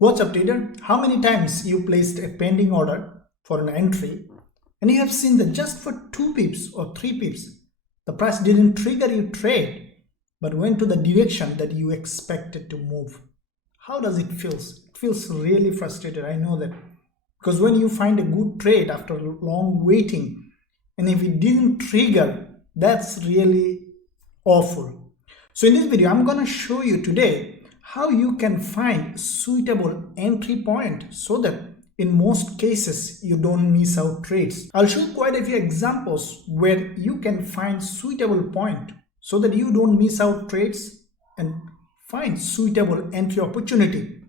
What's up, trader? How many times you placed a pending order for an entry and you have seen that just for 2 pips or 3 pips, the price didn't trigger your trade but went to the direction that you expected to move? How does it feel? It feels really frustrated. I know that because when you find a good trade after long waiting and if it didn't trigger, that's really awful. So in this video, I'm going to show you today how you can find suitable entry point so that in most cases you don't miss out trades. I'll show quite a few examples where you can find suitable point so that you don't miss out trades and find suitable entry opportunity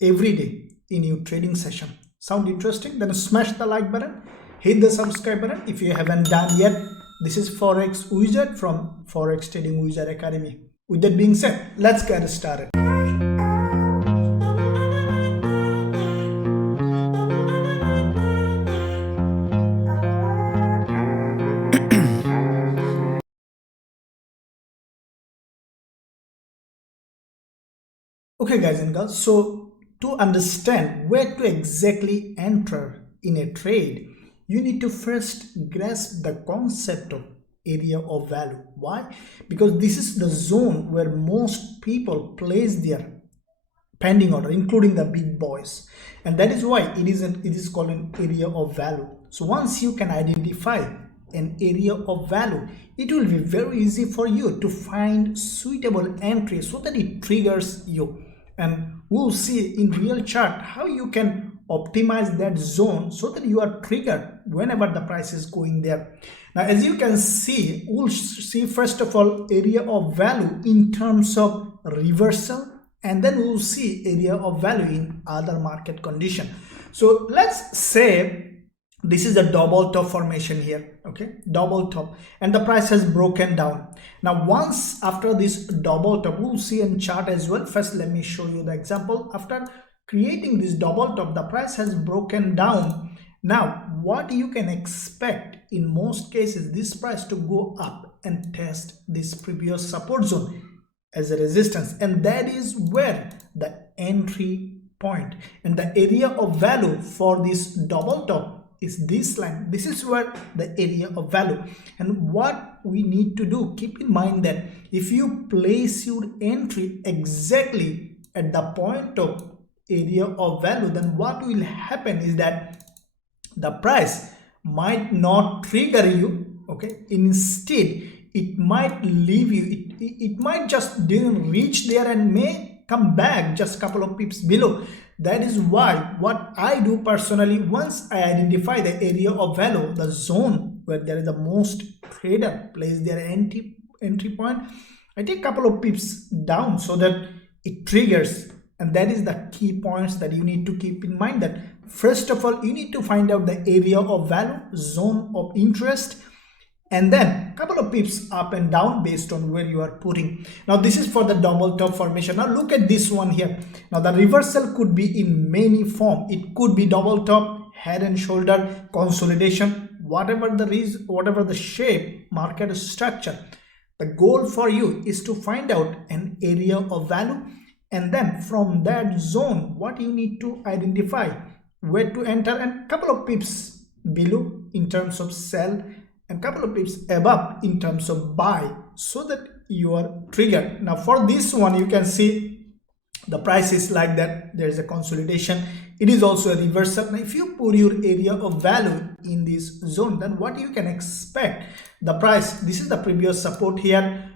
every day in your trading session. Sound interesting? Then smash the like button, hit the subscribe button if you haven't done yet. This is Forex Wizard from Forex Trading Wizard Academy. With that being said, let's get started. Okay guys and girls, so to understand where to exactly enter in a trade, you need to first grasp the concept of area of value. Why? Because this is the zone where most people place their pending order, including the big boys, and that is why it is called an area of value. So once you can identify an area of value, it will be very easy for you to find suitable entry so that it triggers you, and we'll see in real chart how you can optimize that zone so that you are triggered whenever the price is going there. Now as you can see, we'll see first of all area of value in terms of reversal, and then we'll see area of value in other market condition. So let's say this is a double top formation here, okay, double top, and the price has broken down. Now once after this double top, we'll see in chart as well. First let me show you the example. After creating this double top, the price has broken down. Now what you can expect in most cases, this price to go up and test this previous support zone as a resistance, and that is where the entry point and the area of value for this double top is this line. This is where the area of value, and what we need to do, keep in mind that if you place your entry exactly at the point of area of value, then what will happen is that the price might not trigger you, okay, instead it might leave you, it might just didn't reach there and may come back just a couple of pips below. That is why what I do personally, once I identify the area of value, the zone where there is the most trader place their entry point, I take a couple of pips down so that it triggers. And that is the key points that you need to keep in mind, that first of all you need to find out the area of value, zone of interest, and then a couple of pips up and down based on where you are putting. Now this is for the double top formation. Now look at this one here. Now the reversal could be in many form. It could be double top, head and shoulder, consolidation, whatever the shape, market structure. The goal for you is to find out an area of value, and then from that zone what you need to identify where to enter, and a couple of pips below in terms of sell and couple of pips above in terms of buy, so that you are triggered. Now for this one you can see the price is like that, there is a consolidation, it is also a reversal. Now if you put your area of value in this zone, then what you can expect, the price, this is the previous support here.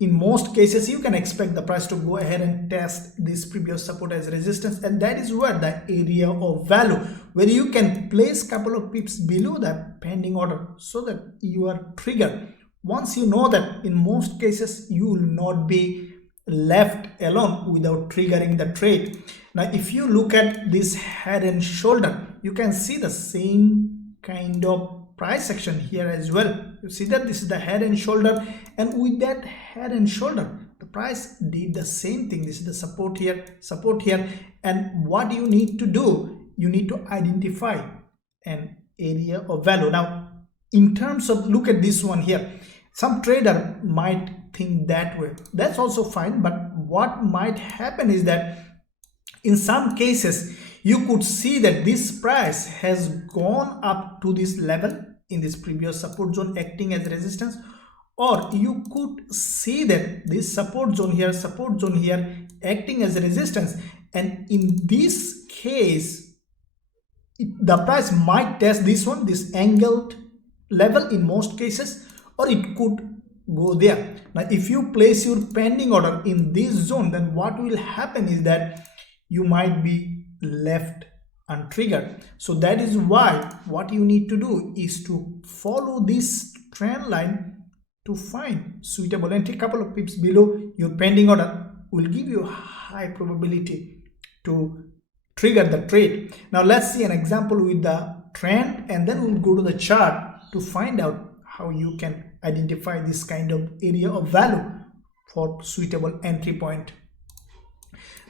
In most cases you can expect the price to go ahead and test this previous support as resistance, and that is where the area of value, where you can place couple of pips below the pending order so that you are triggered. Once you know that, in most cases you will not be left alone without triggering the trade. Now if you look at this head and shoulder, you can see the same kind of price action here as well. You see that this is the head and shoulder, and with that head and shoulder the price did the same thing. This is the support here, and what you need to do, you need to identify an area of value. Now in terms of, look at this one here, some trader might think that way, that's also fine, but what might happen is that In some cases, you could see that this price has gone up to this level in this previous support zone acting as resistance, or you could see that this support zone here acting as a resistance, and in this case the price might test this angled level in most cases, or it could go there. Now if you place your pending order in this zone, then what will happen is that you might be left untriggered. So that is why what you need to do is to follow this trend line to find suitable entry. Couple of pips below your pending order will give you a high probability to trigger the trade. Now let's see an example with the trend, and then we'll go to the chart to find out how you can identify this kind of area of value for suitable entry point.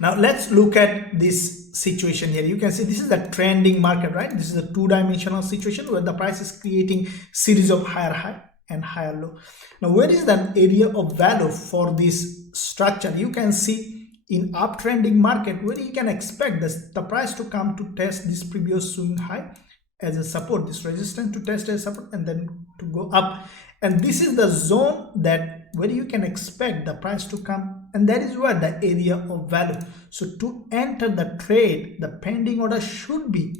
Now let's look at this situation here. You can see this is the trending market, right? This is a two-dimensional situation where the price is creating series of higher high and higher low. Now where is the area of value for this structure? You can see in uptrending market where you can expect the price to come to test this previous swing high as a support, this resistance to test as support, and then to go up. And this is the zone that where you can expect the price to come, and that is where the area of value. So to enter the trade, the pending order should be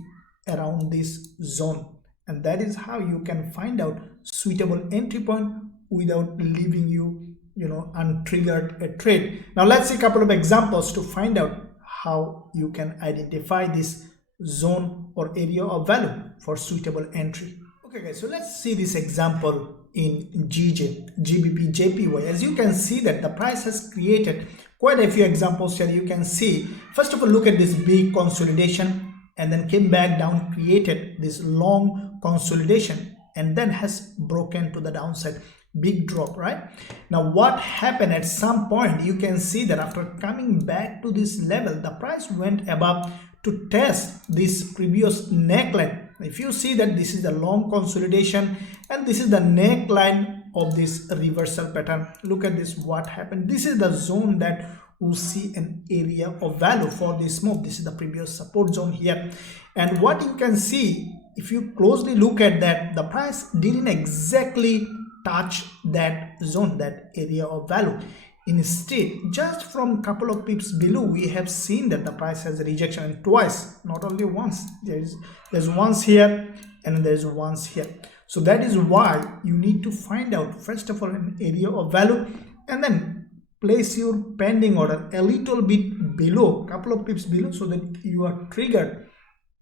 around this zone, and that is how you can find out suitable entry point without leaving you untriggered a trade. Now let's see a couple of examples to find out how you can identify this zone or area of value for suitable entry. Okay guys, so let's see this example in GBP JPY. As you can see that the price has created quite a few examples here. You can see, first of all, look at this big consolidation and then came back down, created this long consolidation and then has broken to the downside. Big drop, right? Now what happened at some point, you can see that after coming back to this level, the price went above to test this previous neckline. If you see that this is the long consolidation and this is the neckline of this reversal pattern, look at this, what happened. This is the zone that will see an area of value for this move. This is the previous support zone here, and what you can see, if you closely look at that, the price didn't exactly touch that zone, that area of value. Instead, just from couple of pips below, we have seen that the price has a rejection, and twice, not only once. There's once here and there's once here. So that is why you need to find out first of all an area of value, and then place your pending order a little bit below, couple of pips below, so that you are triggered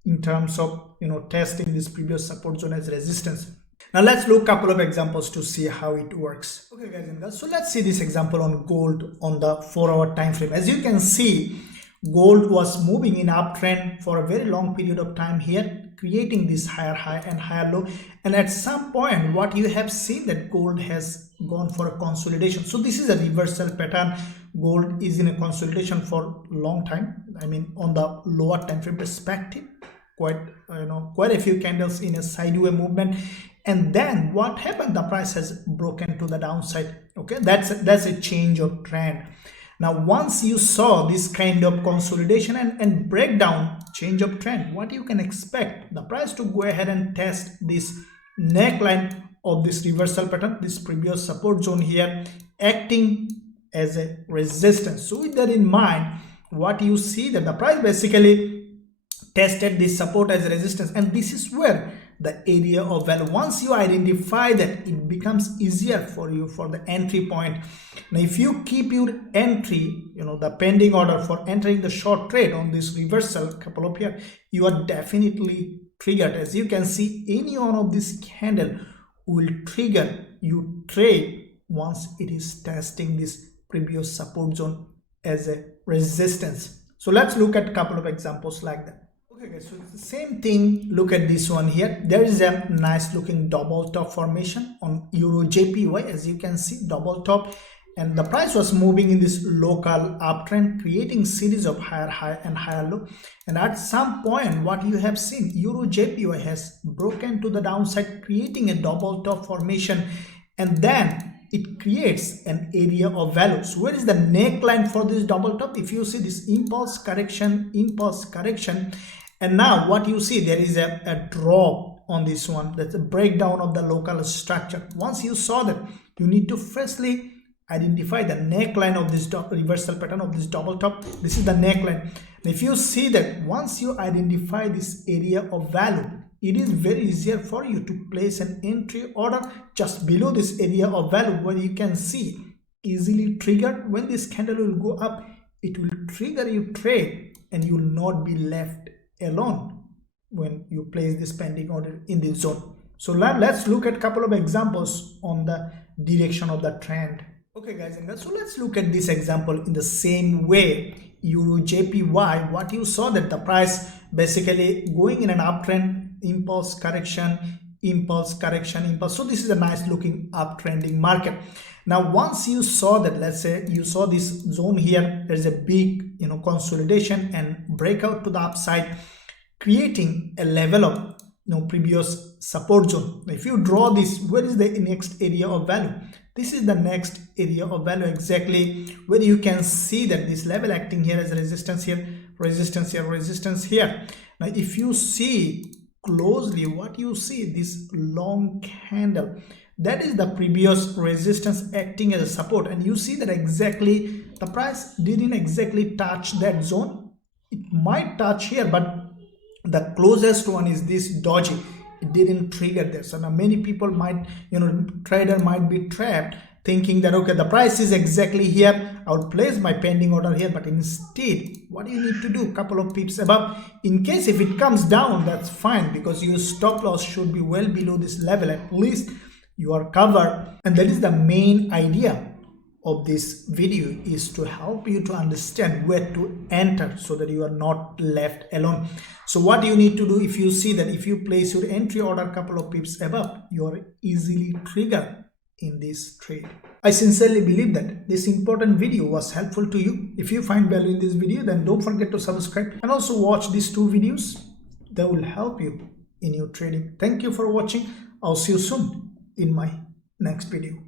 in terms of testing this previous support zone as resistance. Now let's look a couple of examples to see how it works. Okay guys and girls, so let's see this example on gold on the 4-hour time frame. As you can see, gold was moving in uptrend for a very long period of time here, creating this higher high and higher low, and at some point what you have seen that gold has gone for a consolidation. So this is a reversal pattern. Gold is in a consolidation for a long time. I mean, on the lower time frame perspective, quite a few candles in a sideways movement, and then what happened, the price has broken to the downside. Okay, that's a change of trend. Now once you saw this kind of consolidation and breakdown, change of trend, what you can expect, the price to go ahead and test this neckline of this reversal pattern, this previous support zone here, acting as a resistance. So with that in mind, what you see that the price basically tested this support as a resistance, and this is where the area of value, once you identify that, it becomes easier for you for the entry point. Now if you keep your entry, the pending order for entering the short trade on this reversal couple of here, you are definitely triggered. As you can see, any one of this candle will trigger you trade once it is testing this previous support zone as a resistance. So let's look at a couple of examples like that. Okay guys, so it's the same thing. Look at this one here. There is a nice looking double top formation on Euro JPY. As you can see, double top, and the price was moving in this local uptrend, creating series of higher high and higher low. And at some point, what you have seen, Euro JPY has broken to the downside, creating a double top formation, and then it creates an area of value. So where is the neckline for this double top? If you see this impulse correction, and now what you see, there is a drop on this one. That's a breakdown of the local structure. Once you saw that, you need to firstly identify the neckline of this reversal pattern of this double top. This is the neckline. If you see that, once you identify this area of value, it is very easier for you to place an entry order just below this area of value, where you can see easily triggered. When this candle will go up, it will trigger your trade and you will not be left alone when you place this pending order in this zone. So let's look at a couple of examples on the direction of the trend. Okay guys and girls, so let's look at this example in the same way. Euro JPY, what you saw that the price basically going in an uptrend, impulse correction, impulse correction, impulse. So this is a nice looking uptrending market. Now once you saw that, let's say you saw this zone here, there's a big consolidation and breakout to the upside, creating a level of previous support zone. If you draw this, where is the next area of value? This is the next area of value exactly, where you can see that this level acting here as a resistance here, resistance here, resistance here. Now if you see closely, what you see, this long candle, that is the previous resistance acting as a support, and you see that exactly the price didn't exactly touch that zone. It might touch here, but the closest one is this doji. It didn't trigger there. So now many people might, trader might be trapped thinking that, okay, the price is exactly here, I would place my pending order here. But instead, what do you need to do? Couple of pips above. In case if it comes down, that's fine, because your stop loss should be well below this level. At least you are covered. And that is the main idea of this video, is to help you to understand where to enter so that you are not left alone. So what you need to do, if you see that if you place your entry order a couple of pips above, you are easily triggered in this trade. I sincerely believe that this important video was helpful to you. If you find value in this video, then don't forget to subscribe and also watch these two videos that will help you in your trading. Thank you for watching. I'll see you soon in my next video.